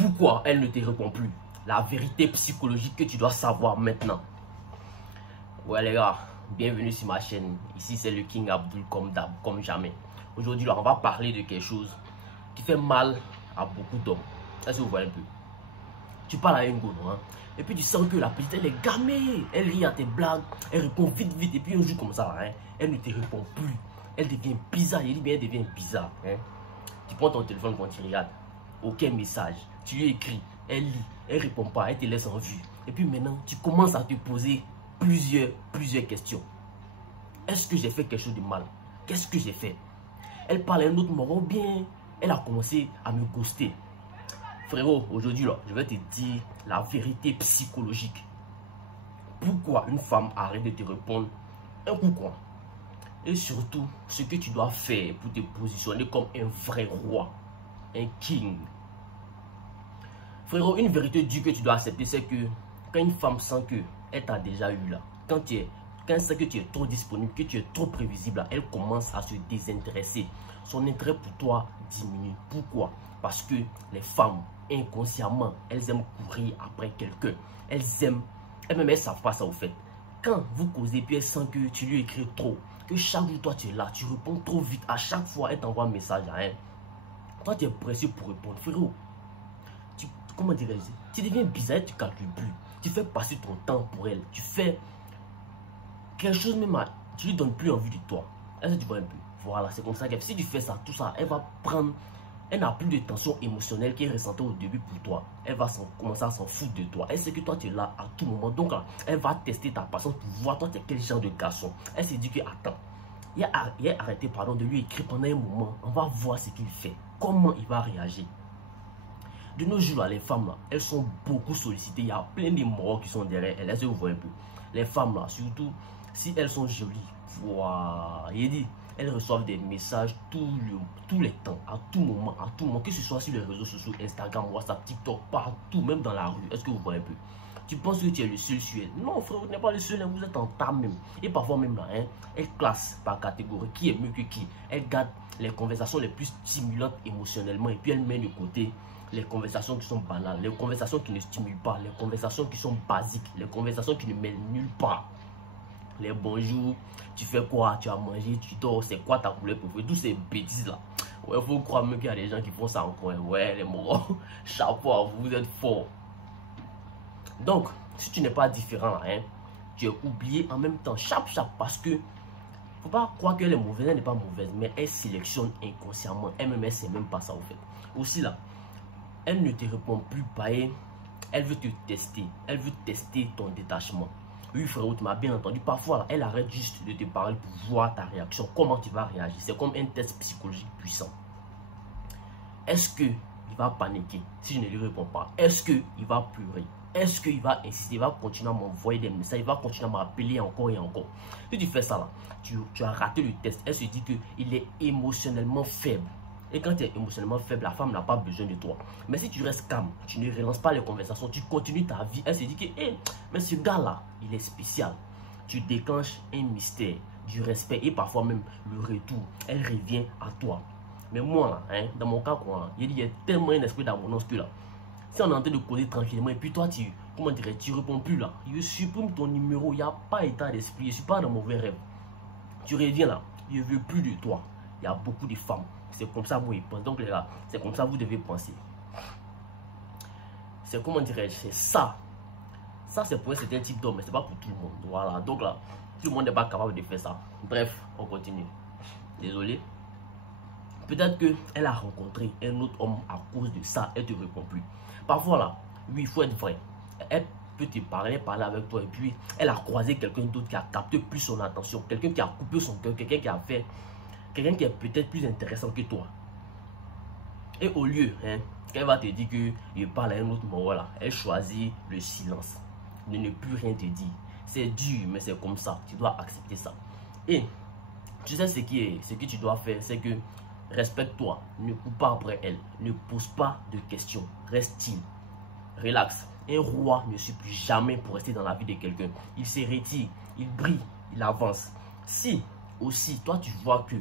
Pourquoi elle ne te répond plus? La vérité psychologique que tu dois savoir maintenant. Ouais les gars, bienvenue sur ma chaîne. Ici c'est le King Abdul comme jamais. Aujourd'hui on va parler de quelque chose qui fait mal à beaucoup d'hommes. Est-ce que vous voyez un peu? Tu parles à une go, hein? Et puis tu sens que la petite elle est gamée. Elle rit à tes blagues, elle répond vite. Et puis un jour comme ça, hein, elle ne te répond plus. Elle devient bizarre, il dit bien elle devient bizarre. Hein? Tu prends ton téléphone quand tu regardes. Aucun message. Tu lui écris, elle lit, elle répond pas, elle te laisse en vue. Et puis maintenant, tu commences à te poser plusieurs questions. Est-ce que j'ai fait quelque chose de mal? Qu'est-ce que j'ai fait? Elle parle à un autre moment, bien elle a commencé à me ghoster. Frérot, aujourd'hui, je vais te dire la vérité psychologique. Pourquoi une femme arrête de te répondre un coup quoi? Et surtout, ce que tu dois faire pour te positionner comme un vrai roi, un king. Frérot, une vérité dure que tu dois accepter, c'est que quand une femme sent qu'elle t'a déjà eu là, quand elle sait que tu es trop disponible, que tu es trop prévisible, là, elle commence à se désintéresser. Son intérêt pour toi diminue. Pourquoi? Parce que les femmes, inconsciemment, elles aiment courir après quelqu'un. Elles-mêmes, elles savent pas ça au fait. Quand vous causez, puis elle sent que tu lui écris trop, que chaque jour, toi, tu es là, tu réponds trop vite. À chaque fois, elle t'envoie un message. Hein. Toi, tu es pressé pour répondre. Frérot, comment dirais-je? Tu deviens bizarre, tu ne calcules plus. Tu fais passer ton temps pour elle. Tu fais quelque chose même, tu lui donnes plus envie de toi. Est-ce que tu vois un peu? Voilà, c'est comme ça que si tu fais ça, tout ça, elle va prendre... Elle n'a plus de tension émotionnelle qu'elle ressentait au début pour toi. Elle va commencer à s'en foutre de toi. Elle sait que toi, tu es là à tout moment. Donc, là, elle va tester ta patience pour voir toi, tu es quel genre de garçon. Elle s'est dit que, attends, il a arrêté de lui écrire pendant un moment. On va voir ce qu'il fait. Comment il va réagir. De nos jours, là, les femmes, là, elles sont beaucoup sollicitées. Il y a plein de morts qui sont derrière elles. Est-ce que vous voyez un peu? Les femmes, là, surtout, si elles sont jolies, voilà, il dit, elles reçoivent des messages tous les temps, à tout moment, que ce soit sur les réseaux sociaux, Instagram, WhatsApp, TikTok, partout, même dans la rue. Est-ce que vous voyez un peu? Tu penses que tu es le seul sur elle? Non, frère, vous n'êtes pas le seul, hein, vous êtes en tas même. Et parfois même là, hein, elle classe par catégorie qui est mieux que qui. Elle garde les conversations les plus stimulantes émotionnellement et puis elle met de côté les conversations qui sont banales, les conversations qui ne stimulent pas, les conversations qui sont basiques, les conversations qui ne mènent nulle part. Les bonjours, tu fais quoi, tu as mangé, tu dors, c'est quoi ta couleur préférée, tous ces bêtises là. Ouais, il faut croire même qu'il y a des gens qui font ça encore. Ouais, les morons, chapeau à vous, vous êtes forts. Donc, si tu n'es pas différent là, hein, tu es oublié en même temps, parce que faut pas croire qu'elle est mauvaise, elle n'est pas mauvaise, mais elle sélectionne inconsciemment. Elle-même, elle sait même pas ça au fait. Aussi là, elle ne te répond plus pas, elle veut te tester, elle veut tester ton détachement. Oui frérot, tu m'as bien entendu, parfois là, elle arrête juste de te parler pour voir ta réaction, comment tu vas réagir. C'est comme un test psychologique puissant. Est-ce qu'il va paniquer si je ne lui réponds pas? Est-ce qu'il va pleurer? Est-ce qu'il va insister? Il va continuer à m'envoyer des messages, il va continuer à m'appeler encore et encore. Si tu fais ça là, tu as raté le test. Elle se dit qu'il est émotionnellement faible. Et quand tu es émotionnellement faible, la femme n'a pas besoin de toi. Mais si tu restes calme, tu ne relances pas les conversations, tu continues ta vie, elle se dit que, hey, mais ce gars-là, il est spécial. Tu déclenches un mystère, du respect et parfois même le retour. Elle revient à toi. Mais moi, là, hein, dans mon cas, quoi, il y a tellement un esprit d'abondance que là, si on est en train de causer tranquillement et puis toi, tu réponds plus là, je supprime ton numéro, il n'y a pas état d'esprit, je ne suis pas dans mauvais rêve. Tu reviens là, je ne veux plus de toi. Il y a beaucoup de femmes. C'est comme ça vous y pensez. Donc les gars, c'est comme ça vous devez penser. C'est comment dirais-je, c'est ça. Ça c'est pour un certain type d'homme, mais c'est pas pour tout le monde. Voilà. Donc là, tout le monde n'est pas capable de faire ça. Bref, on continue. Désolé. Peut-être qu'elle a rencontré un autre homme à cause de ça, elle ne te répond plus. Parfois là, oui, il faut être vrai. Elle peut te parler avec toi et puis elle a croisé quelqu'un d'autre qui a capté plus son attention, quelqu'un qui a coupé son cœur, quelqu'un qui a fait, quelqu'un qui est peut-être plus intéressant que toi. Et au lieu, hein, qu'elle va te dire que je parle à un autre moment là, elle choisit le silence, de ne plus rien te dire. C'est dur, mais c'est comme ça. Tu dois accepter ça. Et tu sais ce que tu dois faire, c'est que respecte-toi, ne cours pas après elle, ne pose pas de questions, reste-t-il, relax. Un roi ne supplie jamais pour rester dans la vie de quelqu'un. Il se retire, il brille, il avance. Si aussi toi tu vois que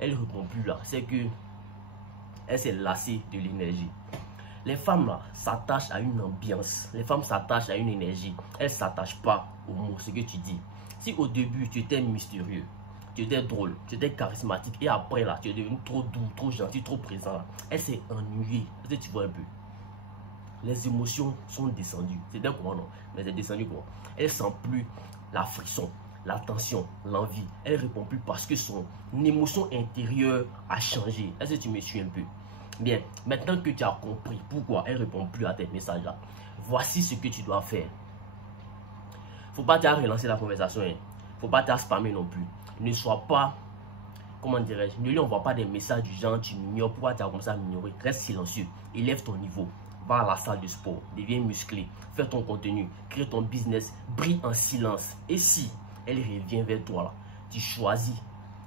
elle ne répond plus là, c'est que elle s'est lassée de l'énergie. Les femmes là s'attachent à une ambiance. Les femmes s'attachent à une énergie. Elles ne s'attachent pas aux mots, ce que tu dis. Si au début tu étais mystérieux, tu étais drôle, tu étais charismatique et après là tu es devenu trop doux, trop gentil, trop présent là, elle s'est ennuyée. Est-ce que tu vois un peu? Les émotions sont descendues. C'est d'un quoi non? Mais c'est descendu quoi? Elle ne sent plus la frisson, la tension, l'envie. Elle ne répond plus parce que son émotion intérieure a changé. Est-ce que tu me suis un peu? Bien, maintenant que tu as compris pourquoi elle ne répond plus à tes messages là, voici ce que tu dois faire. Faut pas te relancer la conversation. Hein. Faut pas te spammer non plus. Ne sois pas, comment dirais-je, ne lui envoie pas des messages du genre tu m'ignores, pourquoi tu as comme ça m'ignorer. Reste silencieux, élève ton niveau. Va à la salle de sport, deviens musclé, fais ton contenu, crée ton business, brille en silence. Et si elle revient vers toi là, tu choisis.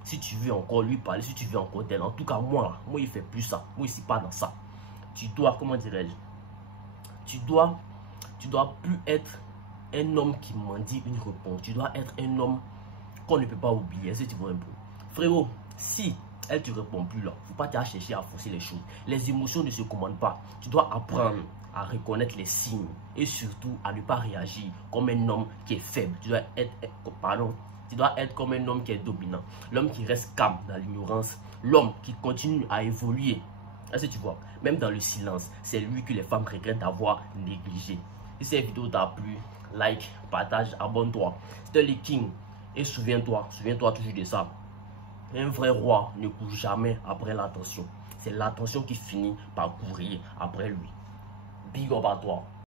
Si tu veux encore lui parler, si tu veux encore d'elle, en tout cas moi, il ne fait plus ça. Moi, je ne suis pas dans ça. Tu dois, comment dirais-je, tu dois plus être un homme qui mendie une réponse. Tu dois être un homme qu'on ne peut pas oublier. Est-ce que tu vois un peu? Frérot, si elle ne te répond plus là, il ne faut pas te chercher à forcer les choses. Les émotions ne se commandent pas. Tu dois apprendre à reconnaître les signes et surtout à ne pas réagir comme un homme qui est faible. Tu dois être comme un homme qui est dominant. L'homme qui reste calme dans l'ignorance. L'homme qui continue à évoluer. Est-ce que tu vois? Même dans le silence, c'est lui que les femmes regrettent d'avoir négligé. Si cette vidéo t'a plu, like, partage, abonne-toi. C'était le King. Et souviens-toi toujours de ça. Un vrai roi ne court jamais après l'attention. C'est l'attention qui finit par courir après lui. Big up à toi.